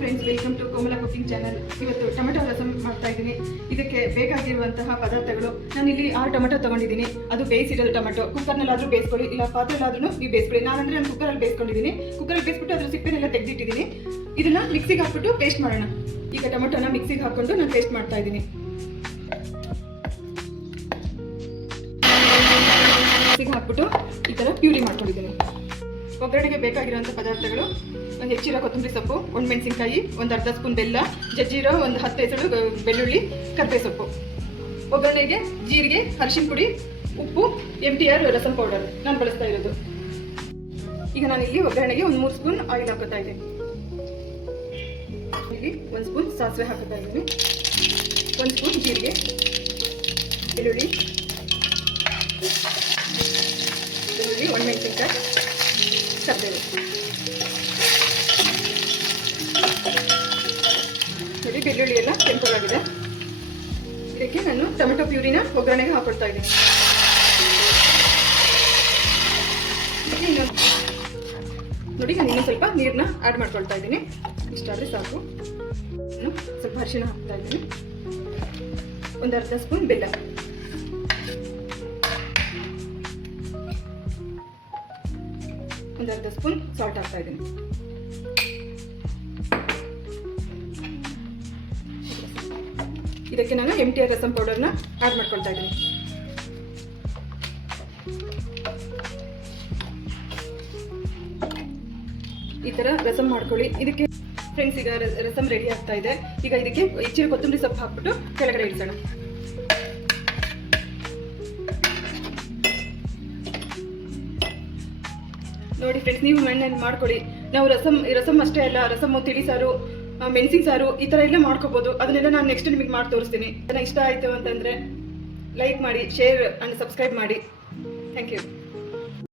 Friends, welcome to Komala cooking channel. ಇವತ್ತು tomato rasam ಮಾಡ್ತಾ ಇದ್ದೀನಿ. ಇದಕ್ಕೆ ಬೇಕಾಗಿರುವಂತಹ ಪದಾರ್ಥಗಳು, ನಾನಿಲ್ಲಿ 6 ಟೊಮೆಟೊ ತೊಗೊಂಡಿದ್ದೀನಿ. ಅದು ಬೇಯಿಸಿರೋದು ಟೊಮೆಟೊ. ಕುಕ್ಕರ್ನಲ್ಲಾದರೂ ಬೇಯಿಸ್ಕೊಳ್ಳಿ, ಇಲ್ಲ ಪಾತ್ರೆಲ್ಲಾದ್ರೂ ನೀವು ಬೇಯಿಸ್ಕೊಳ್ಳಿ. ನಾನು ಕುಕ್ಕರಲ್ಲಿ ಬೇಯಿಸ್ಕೊಂಡಿದ್ದೀನಿ. ಕುಕ್ಕರಲ್ಲಿ ಬೇಯಿಸ್ಬಿಟ್ಟು ಅದ್ರ ಸಿಪ್ಪೆನೆಲ್ಲ ತೆಗೆದಿಟ್ಟಿದ್ದೀನಿ. ಇದನ್ನ ಮಿಕ್ಸಿಗೆ ಹಾಕ್ಬಿಟ್ಟು ಪೇಸ್ಟ್ ಮಾಡೋಣ. ಈಗ ಟೊಮೆಟೊನ ಮಿಕ್ಸಿಗೆ ಹಾಕ್ಕೊಂಡು ನಾನು ಪೇಸ್ಟ್ ಮಾಡ್ತಾ ಇದ್ದೀನಿ. ಮಿಕ್ಸಿಗೆ ಹಾಕ್ಬಿಟ್ಟು ಈ ಥರ ಪ್ಯೂರಿ ಮಾಡ್ಕೊಂಡಿದ್ದೀನಿ. ಒಗ್ಗರಣೆಗೆ ಬೇಕಾಗಿರುವಂಥ ಪದಾರ್ಥಗಳು: ಒಂದು ಹೆಚ್ಚಿರೋ ಕೊತ್ತಂಬರಿ ಸೊಪ್ಪು, ಒಣಮೆಣಸಿನ್ಕಾಯಿ, ಒಂದು ಅರ್ಧ ಸ್ಪೂನ್ ಬೆಲ್ಲ, ಜಜ್ಜಿರೋ ಒಂದು 10 ಎಸಳು ಬೆಳ್ಳುಳ್ಳಿ, ಕರಿಬೇವು ಸೊಪ್ಪು. ಒಗ್ಗರಣೆಗೆ ಜೀರಿಗೆ, ಅರಿಶಿನ ಪುಡಿ, ಉಪ್ಪು, MTR ರಸಂ ಪೌಡರ್ ನಾನು ಬಳಸ್ತಾ ಇರೋದು. ಈಗ ನಾನಿಲ್ಲಿ ಒಗ್ಗರಣೆಗೆ ಒಂದು 3 ಸ್ಪೂನ್ ಆಯಿಲ್ ಹಾಕೋತಾ ಇದ್ದೀನಿ. ಇಲ್ಲಿ 1 ಸ್ಪೂನ್ ಸಾಸಿವೆ ಹಾಕೋತಾ ಇದ್ದೀನಿ, 1 ಸ್ಪೂನ್ ಜೀರಿಗೆ, ಬೆಳ್ಳುಳ್ಳಿ, ಒಣಮೆಣಸಿನ್ಕಾಯಿ, ಕರಿಬೇವು. ನೋಡಿ, ಬೆಳ್ಳುಳ್ಳಿ ಎಲ್ಲ ಕೆಂಪಗಾಗಿದೆ. ಇದಕ್ಕೆ ನಾನು ಟೊಮೆಟೊ ಪ್ಯೂರಿನ ಒಗ್ಗರಣೆಗೆ ಹಾಕೊಳ್ತಾ ಇದ್ದೀನಿ. ನೋಡಿ, ನಾನು ಇನ್ನೂ ಸ್ವಲ್ಪ ನೀರನ್ನ ಆ್ಯಡ್ ಮಾಡ್ಕೊಳ್ತಾ ಇದ್ದೀನಿ. ಇಷ್ಟಾದರೆ ಸಾಕು. ನಾನು ಸ್ವಲ್ಪ ಅರಿಶಿನ ಹಾಕ್ತಾ ಇದ್ದೀನಿ, ಒಂದು ಅರ್ಧ ಸ್ಪೂನ್ ಬೆಲ್ಲ, ಒಂದು ಅರ್ಧ ಸ್ಪೂನ್ ಸಾಲ್ಟ್ ಹಾಕ್ತಾ ಇದ್ದೀನಿ. ಇದಕ್ಕೆ ನಾನು MTR ರಸಂ ಪೌಡರ್ನ ಆ್ಯಡ್ ಮಾಡ್ಕೊಳ್ತಾ ಇದ್ದೀನಿ. ಈ ಥರ ರಸಂ ಮಾಡ್ಕೊಳ್ಳಿ. ಇದಕ್ಕೆ ಫ್ರೆಂಡ್ಸ್, ಈಗ ರಸಂ ರೆಡಿ ಆಗ್ತಾ ಇದೆ. ಈಗ ಇದಕ್ಕೆ ಹೆಚ್ಚಿನ ಕೊತ್ತಂಬರಿ ಸೊಪ್ಪು ಹಾಕ್ಬಿಟ್ಟು ಕೆಳಗಡೆ ಇಳಿಸೋಣ. ನೋಡಿ ಫ್ರೆಂಡ್ಸ್, ನೀವು ಮಣ್ಣಲ್ಲಿ ಮಾಡ್ಕೊಳ್ಳಿ. ನಾವು ರಸಂ ಅಷ್ಟೇ ಅಲ್ಲ, ರಸಮ್ಮು, ತಿಳಿ ಸಾರು, ಮೆಣಸಿನ ಸಾರು, ಈ ಥರ ಎಲ್ಲ ಮಾಡ್ಕೋಬೋದು. ಅದನ್ನೆಲ್ಲ ನಾನು ನೆಕ್ಸ್ಟ್ ನಿಮಗೆ ಮಾಡಿ ತೋರಿಸ್ತೀನಿ. ಅದನ್ನು ಇಷ್ಟ ಆಯಿತು ಅಂತಂದರೆ ಲೈಕ್ ಮಾಡಿ, ಶೇರ್ ಆ್ಯಂಡ್ ಸಬ್ಸ್ಕ್ರೈಬ್ ಮಾಡಿ. Thank you.